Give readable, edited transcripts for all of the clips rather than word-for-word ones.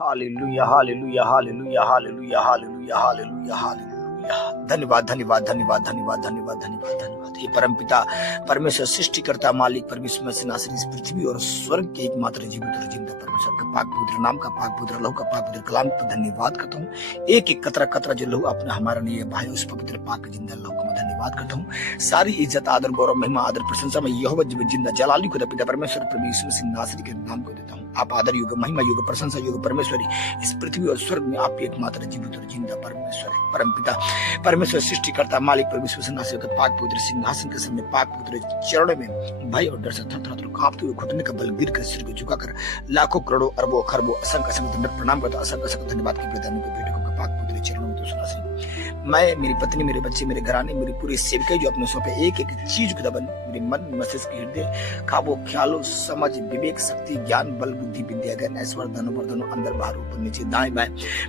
Hallelujah hallelujah hallelujah hallelujah hallelujah hallelujah hallelujah. धन्यवाद धन्यवाद धन्यवाद धन्यवाद धन्यवाद धन्यवाद धन्यवाद। हे परमपिता परमेश्वर, सृष्टिकर्ता, मालिक, परमेश्वर से नासरी इस पृथ्वी और स्वर्ग के एकमात्र जीवित और जिंदा परमेश्वर का पाक पवित्र नाम का, पाक पवित्र लहू का, पाक पवित्र कलाम पर धन्यवाद करता हूँ। एक एक कतरा कतरा जो लहू आपने हमारे लिए भाई, उस पवित्र पाक जिंदा लहू को मैं धन्यवाद करता हूँ। सारी इज्जत, आदर, गौरव, महिमा, आदर, प्रशंसा मैं यहोवा जिंदा जलाली को पिता परमेश्वर प्रभु यीशु मसीह नासरी के नाम को देता हूँ। आप आदर युग, महिमा युग, प्रशंसा युग परमेश्वरी इस पृथ्वी और स्वर्ग में आप एकमात्र जीवित और जिंदा परमेश्वर है। परमपिता परमेश्वर, सृष्टिकर्ता, मालिक, परमेश्वर नासरी के पाक पवित्र सिंहासन के सामने, पाक पवित्र चरणों में भय और डर से थर-थर कांपते हुए घुटने का बल गिर कर सिर को झुकाकर लाखों करोड़ों अरबों खरबों असंख्य असंख्य प्रणाम करता, असंख्य असंख्य धन्यवाद के प्रदान को बेटे को पाक पवित्र चरणों में दोस्तों नासरी मैं, मेरी पत्नी, मेरे बच्चे, मेरे घराने, मेरी पूरी सेवकाई जो अपने सौंपे एक एक चीज को दबन मेरे मन, मस्तिष्क, हृदय, काबू, ख्यालों, समझ, विवेक, शक्ति, ज्ञान, बल, बुद्धि, विद्या, ज्ञान, ऐश्वर्य, धन, वर्धन, अंदर बाहर, ऊपर नीचे, दाएं बाएं,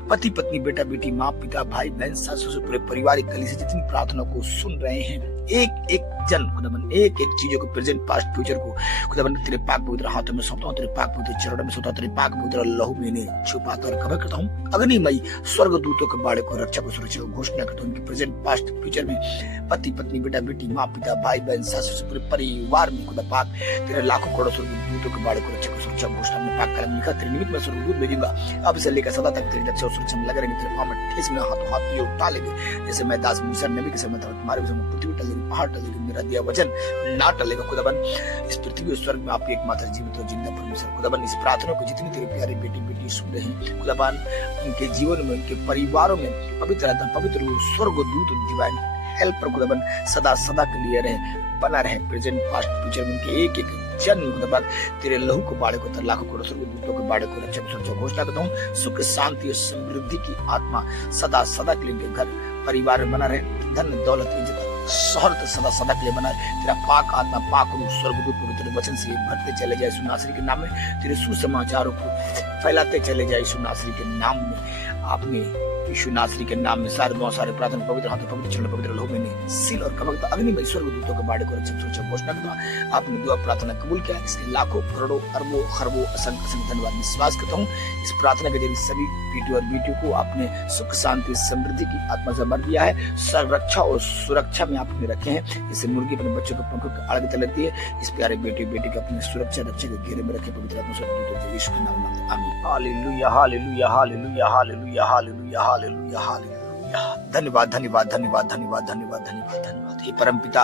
पति पत्नी, बेटा बेटी, माँ पिता, भाई बहन, सास ससुर, पूरे परिवार कली से जितनी प्रार्थना को सुन रहे हैं, एक एक जन खुदाबंद, एक एक चीजों को, प्रेजेंट, पास्ट, फ्यूचर को खुदाबंद तेरे पाक पवित्र हाथों में सौंपता हूँ, तेरे पाक पवित्र चरणों में सौंपता हूँ, तेरे पाक पवित्र लहू में इन्हें छुपाता और कवर करता हूँ। अग्निमयी स्वर्ग दूतों के बाड़े को, रक्षा को, सुरक्षा को घोषणा करता हूँ कि प्रेजेंट, पास्ट, फ्यूचर में पति पत्नी, बेटा बेटी, माँ पिता, भाई बहन, सास ससुर, पूरे परिवार में खुदा पाक तेरे लाखों करोड़ों स्वर्ग दूतों के बाड़े को, रक्षा को, सुरक्षा घोषणा में पाक कलम लिखा तेरे निमित्त में स्वर्गदूत भेजूंगा। अब से लेकर सदा तक तेरी रक्षा और सुरक्षा में लगे रहेंगे। तेरे पाँव में ठेस में हाथों हाथ पे उठा लेंगे, जैसे मैं दास मूसा नबी के समय तुम्हारे समय पृथ्वी टलेगी, पहाड़ टलेगी, मेरा दिया वचन ना टलेगा। खुदाबंद इस पृथ्वी और स्वर्ग में आप एकमात्र जीवित और जिंदा परमेश्वर। खुदाबंद इस प्रार्थना को जितनी तेरे प्यारे बेटी बेटी सुन रहे हैं, खुदाबंद उनके जीवन में, उनके परिवारों में पवित्र आत्मा, पवित्र स्वर्गदूत, डिवाइन हेल्पर खुदाबंद सदा सदा के लिए रहे, बना रहे। प्रेजेंट, पास्ट, फ्यूचर में उनके एक एक जन्म खुदाबंद तेरे लहू को बाड़े को, लाखों करोड़ों स्वर्गदूतों के बाड़े को, रक्षा को, सुरक्षा घोषणा करता हूँ। सुख, शांति और समृद्धि की आत्मा सदा सदा के लिए घर परिवार में बना रहे। धन, दौलत, इज्जत, शोहरत सदा सदा के लिए बना रहे। तेरा पाक आत्मा, पाक रूप स्वर्गदूत पवित्र वचन से भरते चले जाए यीशु नासरी के नाम में। तेरे सुसमाचारों को फैलाते चले जाए यीशु नासरी के नाम में। आपने यीशु नासरी के नाम में सारे दुआ, सारे प्रार्थना पवित्र हाथों, पवित्र चरण, पवित्र लहू में सील और कवच अग्निमय स्वर्गदूतों के बाड़े को, रक्षा सुरक्षा घोषणा करता। आपने दुआ प्रार्थना कबूल किया, इसके लाखों करोड़ों अरबों खरबों असंख्य असंख्य धन्यवाद विश्वास करता हूँ। इस प्रार्थना के जरिए सभी बेटी और बेटियों को आपने सुख, शांति, समृद्धि की आत्मा से भर दिया है। संरक्षा और सुरक्षा में आपने रखे हैं, जैसे मुर्गी अपने बच्चों को पंखों के आड़ लगती है, इस प्यारे बेटी बेटी को अपने सुरक्षा रक्षा के घेरे में रखे। पवित्र आत्मा स्वर्गदूतों यीशु के नाम में आमीन। Hallelujah hallelujah hallelujah hallelujah hallelujah hallelujah hallelujah. धन्यवाद धन्यवाद धन्यवाद धन्यवाद धन्यवाद धन्यवाद धन्यवाद। हे परमपिता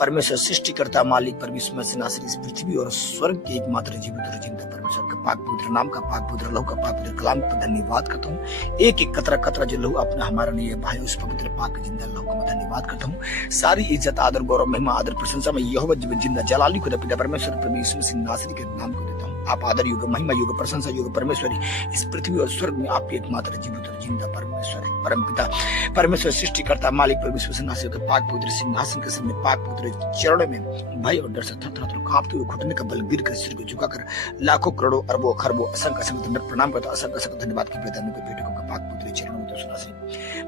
परमेश्वर, सृष्टिकर्ता, मालिक, परमेश्वर से नासरी इस पृथ्वी और स्वर्ग के एकमात्र जीवित और जिंदा परमेश्वर का पाक पवित्र नाम का, पाक पवित्र लहू का, पाक पवित्र कलाम पर धन्यवाद करता हूँ। एक एक कतरा कतरा जो लहू आपने हमारे लिए भाई, उस पवित्र पाक जिंदा लहू का मैं धन्यवाद करता हूँ। सारी इज्जत, आदर, गौरव, महिमा, आदर, प्रशंसा मैं यहोवा जिंदा जलाली खुदा पिता परमेश्वर प्रभु यीशु मसीह नासरी के नाम को देता हूँ। आप आदर युग, महिमा युग, प्रशंसा युग परमेश्वरी इस पृथ्वी और स्वर्ग में आप एकमात्र जीवित और जिंदा परमेश्वर है। परमपिता परमेश्वर, सृष्टिकर्ता, मालिक, परमेश्वर से नासरी के पाक पवित्र सिंहासन के सामने, पाक पवित्र चरणों में भय और डर से थर-थर कांपते हुए घुटने का बल गिर कर सिर को झुकाकर लाखों करोड़ों अरबों खरबों असंख्य असंख्य प्रणाम करता, असंख्य असंख्य धन्यवाद के प्रदान को बेटे को पाक पवित्र चरणों में दोस्तों नासरी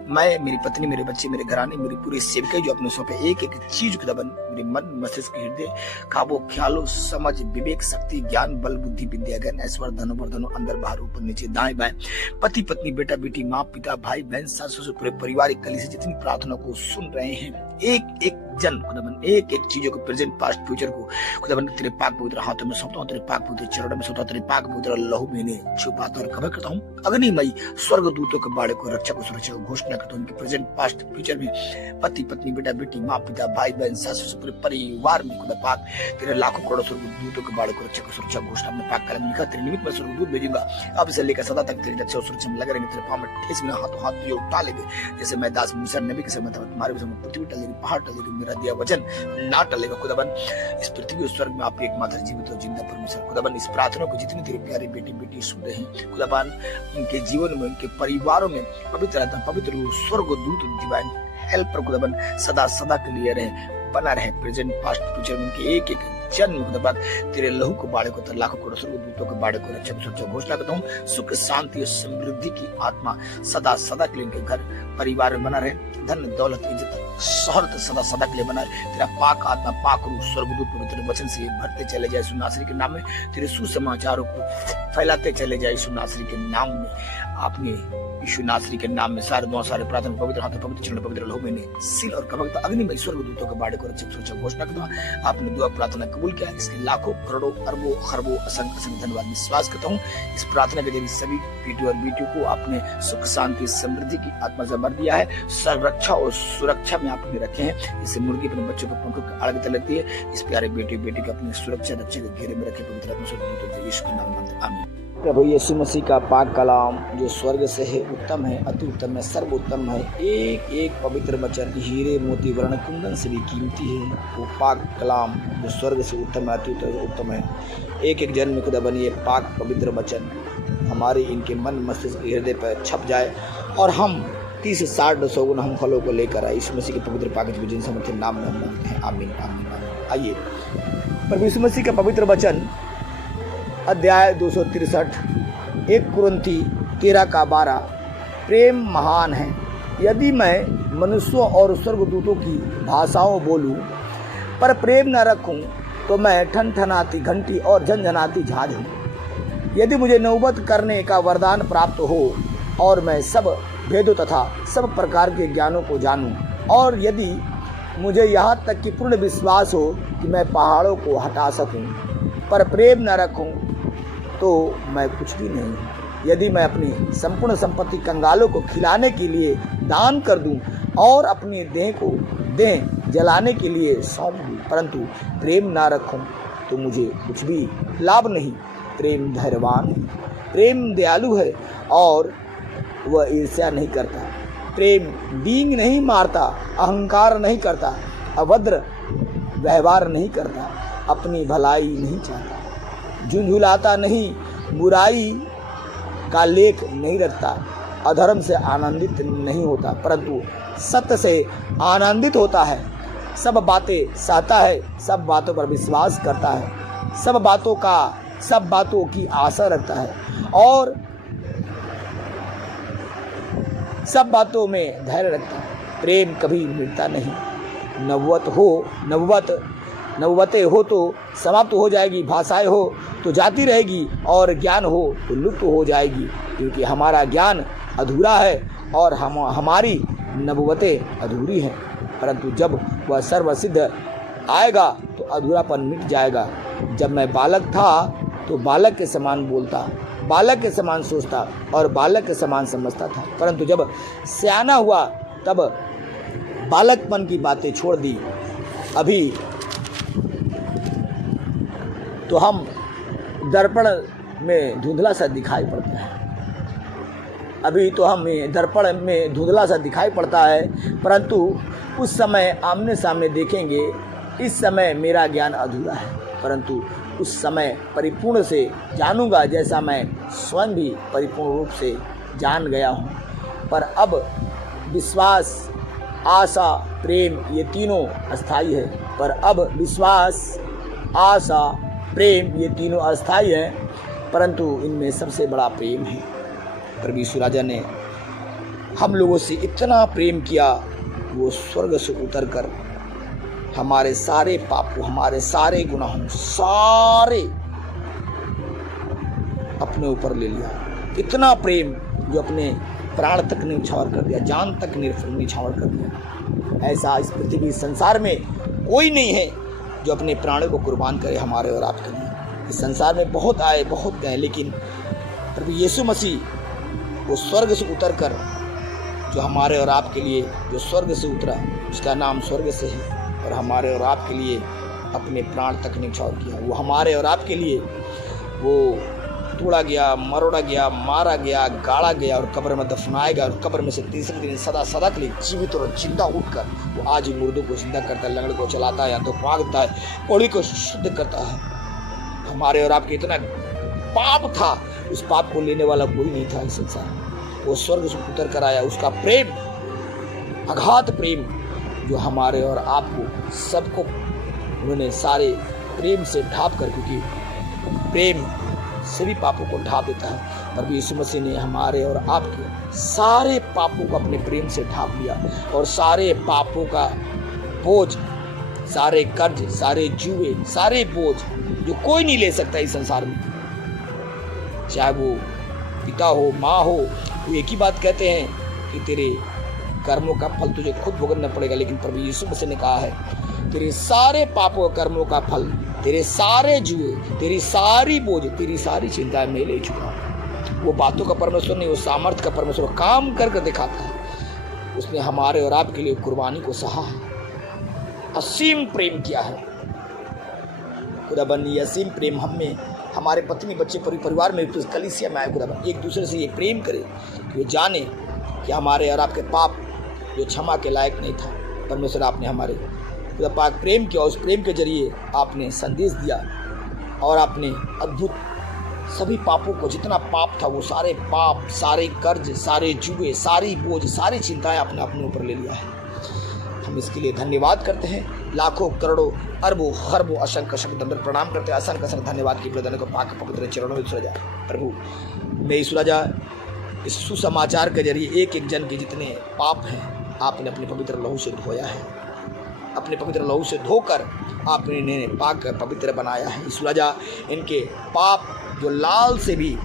मैं, मेरी पत्नी, मेरे बच्चे, मेरे घराने, मेरी पूरी सेवकाई जो अपने सौंपे एक एक चीज को दबन मेरे मन, मस्तिष्क, हृदय, काबू, ख्यालों, समझ, विवेक, शक्ति, ज्ञान, बल, बुद्धि, विद्या, ज्ञान, ऐश्वर्य, धन, वर्धन, अंदर बाहर, ऊपर नीचे, दाएं बाएं, पति पत्नी, बेटा बेटी, माँ पिता, भाई बहन, सास ससुर, पूरे परिवार कली से जितनी प्रार्थना को सुन रहे हैं, एक एक जन खुदाबंद एक एक चीजों को, प्रेजेंट, पास्ट, फ्यूचर को खुदाबंद तेरे पाक पवित्र हाथों में सौंपता हूँ, तेरे पाक पवित्र चरणों में सौंपता हूँ, तेरे पाक पवित्र लहू में इन्हें छुपाता और कवर करता हूँ। अग्निमयी स्वर्गदूतों के बाड़े को, रक्षा को, सुरक्षा को घोषणा करता हूँ कि प्रेजेंट, पास्ट, फ्यूचर में पति पत्नी, बेटा बेटी, माँ पिता, भाई बहन, सास ससुर, पूरे परिवार में खुदा पाक तेरे लाखों करोड़ों स्वर्गदूतों के बाड़े को, रक्षा को, सुरक्षा घोषणा में पाक कलम लिखा तेरे निमित्त में स्वर्गदूत भेजूंगा। अब से लेकर सदा तक तेरी रक्षा और सुरक्षा में लगे रहेंगे। तेरे पाँव में ठेस में हाथों हाथ पे उठा लेंगे, जैसे मैं दास मूसा नबी के समय तुम्हारे समय पृथ्वी टलेगी, पहाड़ टलेगी, मेरा दिया वचन ना टलेगा। खुदाबंद इस पृथ्वी और स्वर्ग में आप एकमात्र जीवित और जिंदा परमेश्वर। खुदाबंद इस प्रार्थना को जितनी तेरे प्यारे बेटी बेटी सुन रहे हैं, खुदाबंद उनके जीवन में, उनके परिवारों में पवित्र आत्मा, पवित्र स्वर्गदूत, डिवाइन हेल्पर खुदाबंद सदा सदा के लिए रहे, बना रहे। प्रेजेंट, पास्ट, फ्यूचर में उनके एक एक जन्म के बाद तेरे लहू को बाड़े को लाखों करोड़ स्वर्गदूतों के बाड़े को रक्षा सुरक्षा घोषणा करता हूँ। सुख शांति और समृद्धि की आत्मा सदा सदा के लिए इनके घर परिवार में बना रहे। धन दौलत इज्जत शोहरत सदा सदा के लिए बना रहे। तेरा पाक आत्मा पाक रूह स्वर्गदूत पवित्र वचन से भरते चले जाए यीशु नासरी के नाम में। तेरे सुसमाचारों को फैलाते चले जाए यीशु नासरी के नाम में। आपने यीशु नासरी के नाम में सारे दुआ सारे प्रार्थना पवित्र हाथ पवित्र चरण पवित्र लहू में सील और कवच अग्नि में स्वर्गदूतों के बाड़े को रक्षा सुरक्षा घोषणा करता। आपने दुआ प्रार्थना कबूल किया। इसके लाखों करोड़ों अरबों खरबों असंख्य असंख्य धन्यवाद विश्वास करता हूँ। इस प्रार्थना के जरिए सभी बेटियों और बेटियों को आपने सुख शांति समृद्धि की आत्मा से भर दिया है। संरक्षा और सुरक्षा में आपने रखे हैं। इसे मुर्गी अपने बच्चों को पंखों के आड़ में लगती है। इस प्यारे बेटी बेटी को अपनी सुरक्षा रक्षा के घेरे में रखे पवित्र आत्मा स्वर्गदूतों यीशु के नाम में मांगते हैं, आमीन। प्रभु यीशु मसीह का पाक कलाम जो स्वर्ग से है उत्तम है, अति उत्तम है, सर्वोत्तम है। एक एक पवित्र वचन हीरे मोती वर्ण कुंदन से भी कीमती है। वो पाक कलाम जो स्वर्ग से उत्तम है, अति उत्तम है। एक एक जन्म खुदा बनिए पाक पवित्र वचन हमारे इनके मन मस्तिष्क हृदय पर छप जाए और हम 30 से 60 200 गुना हम फलों को लेकर आए। यीशु मसीह के पवित्र पाक विजन समर्थ नाम में हम मांगते हैं, आमीन आमीन आमीन। आइए प्रभु यीशु मसीह का पवित्र वचन अध्याय 263 1 कुरिन्थी 13:12 प्रेम महान है। यदि मैं मनुष्यों और स्वर्गदूतों की भाषाओं बोलूं पर प्रेम न रखूं तो मैं ठनठनाती घंटी और झनझनाती झांझ हूँ। यदि मुझे नौबत करने का वरदान प्राप्त हो और मैं सब भेदों तथा सब प्रकार के ज्ञानों को जानूं और यदि मुझे यहाँ तक कि पूर्ण विश्वास हो कि मैं पहाड़ों को हटा सकूं पर प्रेम न रखूं तो मैं कुछ भी नहीं हूँ। यदि मैं अपनी संपूर्ण संपत्ति कंगालों को खिलाने के लिए दान कर दूं और अपनी देह जलाने के लिए सौंप दूं परंतु प्रेम ना रखूं तो मुझे कुछ भी लाभ नहीं। प्रेम धैर्यवान है, प्रेम दयालु है और वह ईर्ष्या नहीं करता। प्रेम डींग नहीं मारता, अहंकार नहीं करता, अभद्र व्यवहार नहीं करता, अपनी भलाई नहीं चाहता, झुंझुलाता नहीं, बुराई का लेख नहीं रखता, अधर्म से आनंदित नहीं होता परंतु सत्य से आनंदित होता है। सब बातें सहता है, सब बातों पर विश्वास करता है, सब बातों की आशा रखता है और सब बातों में धैर्य रखता है। प्रेम कभी मिटता नहीं। नबुवतें हो तो समाप्त हो जाएगी, भाषाएं हो तो जाती रहेगी और ज्ञान हो तो लुप्त हो जाएगी, क्योंकि हमारा ज्ञान अधूरा है और हमारी नबुवतें अधूरी हैं। परंतु जब वह सर्वसिद्ध आएगा तो अधूरापन मिट जाएगा। जब मैं बालक था तो बालक के समान बोलता, बालक के समान सोचता और बालक के समान समझता था, परंतु जब सयाना हुआ तब बालकपन की बातें छोड़ दी। अभी तो हम दर्पण में धुंधला सा दिखाई पड़ता है, परंतु उस समय आमने सामने देखेंगे। इस समय मेरा ज्ञान अधूरा है, परंतु उस समय परिपूर्ण से जानूंगा जैसा मैं स्वयं भी परिपूर्ण रूप से जान गया हूँ। पर अब विश्वास, आशा, प्रेम ये तीनों अस्थायी है। अस्थायी है, परंतु इनमें सबसे बड़ा प्रेम है। प्रभु यीशु राजा ने हम लोगों से इतना प्रेम किया, वो स्वर्ग से उतर कर हमारे सारे पापों, हमारे सारे गुनाहों सारे अपने ऊपर ले लिया। इतना प्रेम जो अपने प्राण तक न्यौछावर कर दिया, जान तक न्यौछावर कर दिया। ऐसा इस पृथ्वी संसार में कोई नहीं है जो अपने प्राणों को कुर्बान करे हमारे और आपके लिए। इस संसार में बहुत आए, बहुत गए, लेकिन प्रभु यीशु मसीह वो स्वर्ग से उतर कर जो हमारे और आपके लिए जो स्वर्ग से उतरा, उसका नाम स्वर्ग से है, और हमारे और आपके लिए अपने प्राण तक न्यौछावर किया। वो हमारे और आपके लिए वो तोड़ा गया, मरोड़ा गया, मारा गया, गाड़ा गया और कब्र में दफनाया गया, और कब्र में से तीसरे दिन सदा के लिए जीवित और जिंदा उठकर वो आज ही मुर्दों को जिंदा करता है, लंगड़ को चलाता है, या तो भागता है, कोढ़ी को शुद्ध करता है। हमारे और आपके इतना पाप था, उस पाप को लेने वाला कोई नहीं था इस संसार में। वो स्वर्ग से उतर कर आया, उसका प्रेम, अगाध प्रेम जो हमारे और आपको सबको उन्होंने सारे प्रेम से ढाप कर, क्योंकि प्रेम सभी पापों को ढाप देता है। प्रभु यीशु मसीह ने हमारे और आपके सारे पापों को अपने प्रेम से ढाप लिया और सारे पापों का बोझ, सारे कर्ज, सारे जुए, सारे बोझ जो कोई नहीं ले सकता इस संसार में, चाहे वो पिता हो, माँ हो, वो एक ही बात कहते हैं कि तेरे कर्मों का फल तुझे खुद भुगतना पड़ेगा। लेकिन प्रभु यीशु मसीह ने कहा है तेरे सारे पापों कर्मों का फल, तेरे सारे जुए, तेरी सारी बोझ, तेरी सारी चिंताएं मैं ले चुका हूँ। वो बातों का परमेश्वर नहीं, वो सामर्थ्य का परमेश्वर काम कर दिखाता है। उसने हमारे और आपके लिए कुर्बानी को सहा है, असीम प्रेम किया है। खुदाबंद ये असीम प्रेम हमें, हमारे पत्नी, बच्चे, परिवार में, कलीसिया में आए। खुदाबंद एक दूसरे से ये प्रेम करे कि वो जाने कि हमारे और आपके पाप जो क्षमा के लायक नहीं था, परमेश्वर आपने हमारे खुदा पाक प्रेम किया। उस प्रेम के जरिए आपने संदेश दिया और आपने अद्भुत सभी पापों को, जितना पाप था वो सारे पाप, सारे कर्ज, सारे जुए, सारी बोझ, सारी चिंताएं आपने अपने ऊपर ले लिया है। हम इसके लिए धन्यवाद करते हैं। लाखों, करोड़ों, अरबों, खरबों, असंख्य दंड प्रणाम करते हैं। असंख्य धन्यवाद की प्रदान को पाक पवित्र चरणों में सुलझा। प्रभु मैं सुलझा इस सुसमाचार के जरिए एक एक जन के जितने पाप हैं आपने अपने पवित्र लहू से धोया है, अपने पवित्र लहू से धोकर आपने इन्हें पाक पवित्र बनाया है। सुलझा इनके पाप जो लाल से भी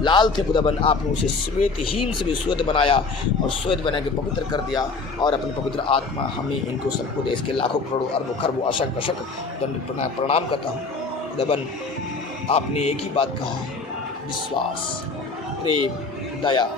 लाल थे खुदाबंद, आपने उसे श्वेतहीन से भी श्वेत बनाया और श्वेत बना के पवित्र कर दिया। और अपनी पवित्र आत्मा हमें इनको सबको दे। इसके लाखों, करोड़ों, अरबों, खरबों, असंख्य दंड प्रणाम करता हूँ। खुदाबंद आपने एक ही बात कहा है, विश्वास, प्रेम, दया।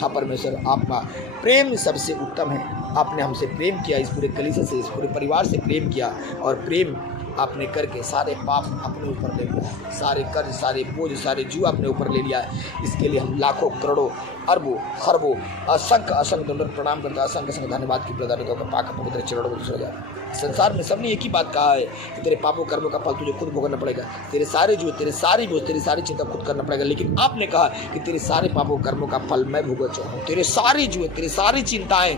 हाँ परमेश्वर, आपका प्रेम सबसे उत्तम है। आपने हमसे प्रेम किया, इस पूरे कलीसिया से, इस पूरे परिवार से प्रेम किया और प्रेम आपने करके सारे पाप अपने ऊपर ले लिया, सारे कर्ज, सारे बोझ, सारे जुआ अपने ऊपर ले लिया है। इसके लिए हम लाखों, करोड़ों, अरबों, खरबों, असंख्य दंड प्रणाम करते हैं। असंख्य धन्यवाद की प्रदान का पाक पवित्र चरणों में हो जाए। संसार में सबने एक ही बात कहा है कि तेरे पापों कर्मों का फल तुझे खुद भोगना पड़ेगा, तेरे सारे जुए, तेरे सारी बोझ, तेरी सारी चिंता खुद करना पड़ेगा। लेकिन आपने कहा कि तेरे सारे पापों कर्मों का फल मैं भुगत चुका हूँ। तेरे सारे जुए, तेरी सारी चिंताएं,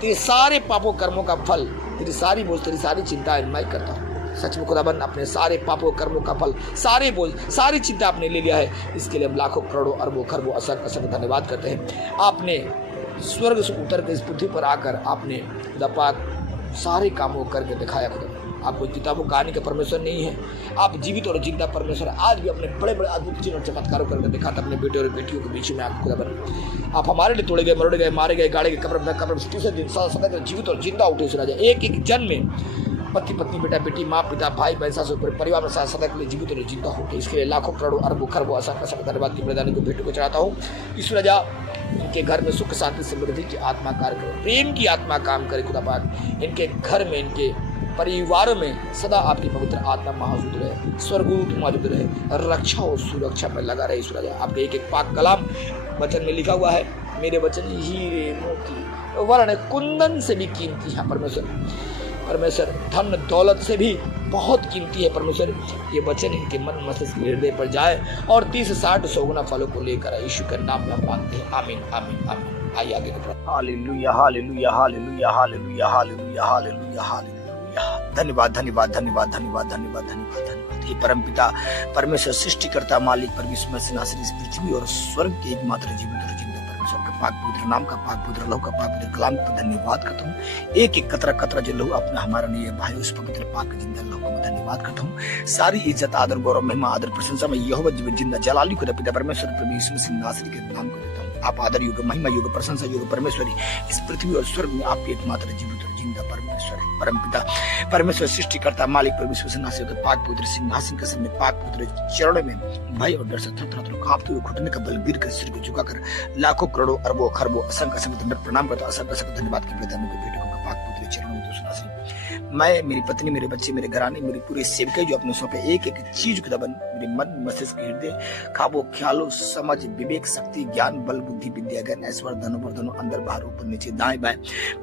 तेरे सारे पापों कर्मों का फल, तेरी सारी बोझ, तेरी सारी चिंताएं मैं करता हूँ। सच में खुदाबंद अपने सारे पापों कर्मों का फल, सारे बोझ, सारी चिंता आपने ले लिया है। इसके लिए हम लाखों, करोड़ों, अरबों, खरबों, असंख्य धन्यवाद करते हैं। आपने स्वर्ग से उतर के इस पृथ्वी पर आकर आपने खुदा पाक सारे कामों करके दिखाया। खुदा आप कोई किताबों कहानी का परमेश्वर नहीं है, आप जीवित और जिंदा परमेश्वर। आज भी अपने बड़े बड़े अद्भुत चिन्ह और चमत्कारों करके दिखाता अपने बेटे और बेटियों के बीच में। आप खुदाबंद आप हमारे लिए तोड़े गए, मरोड़े गए, मारे गए, गाड़े गए, कब्र तीसरे दिन समय जीवित और जिंदा उठे सुना जाए। एक एक जन में पति, पत्नी, बेटा, बेटी, माँ, पिता, भाई, बहन, सासू, पूरे परिवार में सदा के लिए जीवित और जिंदा हो। इसके लिए लाखों, करोड़ों, अरबों, खरबों, असंख्य धन्यवाद की प्रदान को भेंट को चढ़ाता हूँ। ईश्वर जा इनके घर में सुख, शांति, समृद्धि की आत्मा कार्य करे, प्रेम की आत्मा काम करे। खुदा पाक इनके घर में, इनके परिवारों में सदा आपकी पवित्र आत्मा मौजूद रहे, स्वर्गदूत मौजूद रहे, रक्षा और सुरक्षा में लगा रहे। ईश्वर जा आपके एक एक पाक कलाम वचन में लिखा हुआ है, मेरे वचन हीरे मोती वर्ण कुंदन से भी कीमती है। परमेश्वर धन दौलत से भी बहुत कीमती है। परमेश्वर ये वचन इनके मन, मस्तिष्क, हृदय पर जाए और 30-60-100 गुना फलों को लेकर यीशु के नाम में हम मांगते हैं। आमीन, आमीन, आमीन। आइए आगे बढ़ते हैं। Hallelujah, hallelujah, hallelujah, hallelujah, hallelujah, hallelujah, hallelujah. धन्यवाद, धन्यवाद, धन्यवाद, धन्यवाद, धन्यवाद, धन्यवाद, धन्यवाद। हे परमपिता परमेश्वर, सृष्टिकर्ता, मालिक, परमेश्वर से नासरी इस पृथ्वी और स्वर्ग के एकमात्र जीवित और जिंदा परमेश्वर का पाक पवित्र नाम का, पाक पवित्र लहू का, पाक पवित्र कलाम का धन्यवाद करता हूँ। एक एक कतरा कतरा जो लहू अपने हमारा लिए भाई, उस पवित्र पाक जिंदा लहू का धन्यवाद करता हूँ। सारी इज्जत, आदर, गौरव, महिमा, आदर, प्रशंसा में यहोवा जिंदा जलाली को पिता परमेश्वर प्रभु यीशु मसीह नासरी के नाम को देता हूँ। आप आदर योग्य, महिमा योग्य, प्रशंसा योग्य परमेश्वरी इस पृथ्वी और स्वर्ग में आपके एकमात्र जीवित और जिंदा परमेश्वर है। परमपिता परमेश्वर, सृष्टिकर्ता, मालिक, परमेश्वर से नासरी के पाक पवित्र सिंहासन के सामने, पाक पवित्र चरणों में भय और डर से थरथर कांपते हुए घुटने का बल गिर कर सिर को झुकाकर लाखों, करोड़ों, अरबों, खरबों, असंख्य दंड प्रणाम करता, असंख्य धन्यवाद की प्रदान को बेटे को पाक पवित्र चरणों में मैं, मेरी पत्नी, मेरे बच्चे, मेरे घराने, मेरी पूरी सेवकाई जो अपने सौंपे एक एक चीज खुदाबंद मेरे मन, मस्तिष्क, हृदय, खाबों, ख्यालों, समझ, विवेक, शक्ति, ज्ञान, बल, बुद्धि, विद्या, ज्ञान, ऐश्वर्य, धन, वर्धन, अंदर बाहर, ऊपर नीचे, दाएं बाएं,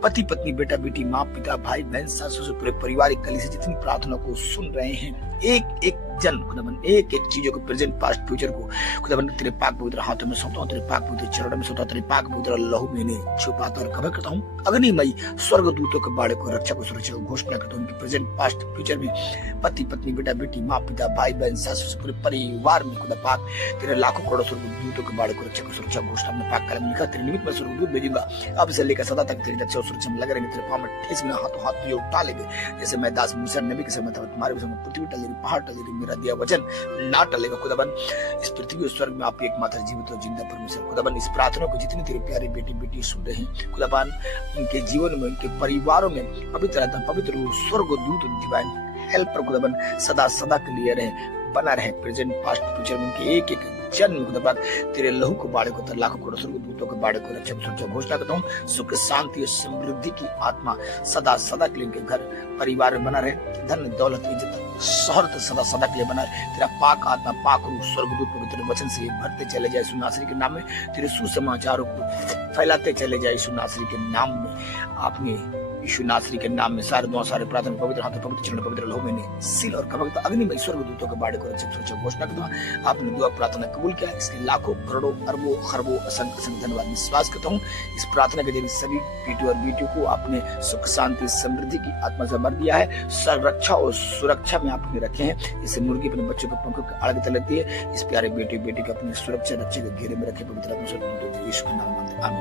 पति, पत्नी, बेटा, बेटी, माँ, पिता, भाई, बहन, सास, ससुर, पूरे परिवार कलीसिया जितनी प्रार्थना को सुन रहे हैं, एक एक जन खुदावन एक एक चीजों को प्रेजेंट पास्ट फ्यूचर को खुदावन तेरे पाक पवित्र हाथों में सौंपता हूं, तेरे पाक पवित्र चरणों में सौंपता हूं, तेरे पाक पवित्र लहू में इन्हें छुपाता और कवर करता हूं। अग्निमयी स्वर्गदूतों के बाड़े को रक्षा को सुरक्षा को घोषणा करता हूं कि प्रेजेंट पास्ट फ्यूचर में पति पत्नी बेटा बेटी माँ पिता भाई बहन सास ससुर पूरे परिवार में खुदा पाक तेरे लाखों करोड़ों स्वर्गदूतों के बाड़े को रक्षा को सुरक्षा घोषणा में पाक कलम लिखा तेरे निमित्त में स्वर्गदूत भेजूंगा अब से लेकर सदा तक तेरी रक्षा और सुरक्षा में लगे रहेंगे, तेरे पांव में ठेस में हाथों हाथ तुझे उठा लेंगे। जैसे मैं दास मूसा नबी के समय था तुम्हारे समय पृथ्वी टलेगी पहाड़ टलेगी मेरा दिया वचन ना टलेगा। खुदाबन इस पृथ्वी और स्वर्ग में आप एकमात्र जीवित और जिंदा परमेश्वर खुदाबन इस प्रार्थना को जितनी तेरे प्यारे बेटे बेटी सुन रहे हैं खुदाबन इनके जीवन में इनके परिवारों में पवित्र स्वर्गदूत डिवाइन हेल्पर खुदाबन सदा सदा के लिए रहे बना रहे प्रेजेंट पास्ट फ्यूचर में इनके एक एक जन्म खुदाबन तेरे लहू को बाड़े को लाखों करोड़ स्वर्गदूतों के बाड़े को रक्षा सुरक्षा घोषणा करता हूँ। सुख शांति और समृद्धि की आत्मा सदा सदा के लिए इनके घर परिवार में बना रहे, धन दौलत इज्जत शोहरत सदा सदा के लिए बना रहे। तेरा पाक आत्मा पाक रूह स्वर्गदूत पवित्र वचन से भरते चले जाए यीशु नासरी के नाम में, तेरे सुसमाचारों को फैलाते चले जाए यीशु नासरी के नाम में। आपने यीशु नासरी के नाम में सारे दुआ सारे प्रार्थना पवित्र हाथ पवित्र चरण पवित्र लहू में सील और कवच अग्निमय स्वर्गदूतों के बाड़े को रक्षा सुरक्षा घोषणा करता। आपने दुआ प्रार्थना कबूल किया, इसके लाखों करोड़ों अरबों खरबों असंख्य असंख्य धन्यवाद विश्वास करता हूँ। इस प्रार्थना के जरिए सभी बेटी और बेटियों को आपने सुख शांति समृद्धि की आत्मा से भर दिया है, संरक्षा और सुरक्षा में आपने रखे हैं। इसे मुर्गी अपने बच्चों के पंखों के आड़ लगती है, इस प्यारे बेटे बेटी को अपने सुरक्षा रक्षा के घेरे में रखे पवित्र आत्मा से यीशु के नाम में आमीन।